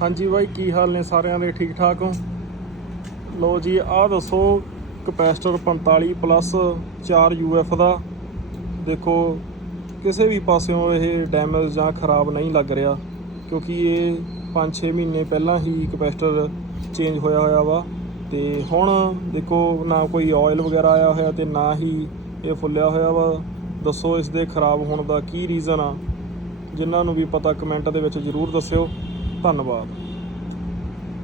हाँ जी भाई, की हाल ने सारिਆਂ ਦੇ ठीक ठाक हो? लो जी, आ दसो कैपेसिटर 45 प्लस 4 UF ਦਾ देखो ਕਿਸੇ ਵੀ ਪਾਸਿਓਂ ਇਹ ਡੈਮੇਜ ਜਾਂ ਖਰਾਬ ਨਹੀਂ ਲੱਗ ਰਿਹਾ, ਕਿਉਂਕਿ ਇਹ 5-6 ਮਹੀਨੇ ਪਹਿਲਾਂ ਹੀ ਕਪੈਸਿਟਰ ਚੇਂਜ ਹੋਇਆ ਵਾ। ਤੇ ਹੁਣ ਦੇਖੋ ਨਾ ਕੋਈ ਆਇਲ ਵਗੈਰਾ ਆਇਆ ਹੋਇਆ ਤੇ ਨਾ ਹੀ ਇਹ ਫੁੱਲਿਆ ਹੋਇਆ ਵਾ। ਦੱਸੋ ਇਸ ਦੇ ਖਰਾਬ ਹੋਣ ਦਾ ਕੀ ਰੀਜ਼ਨ ਆ? ਜਿਨ੍ਹਾਂ ਨੂੰ ਵੀ ਪਤਾ ਕਮੈਂਟ ਦੇ ਵਿੱਚ ਜ਼ਰੂਰ ਦੱਸਿਓ। ਧੰਨਵਾਦ।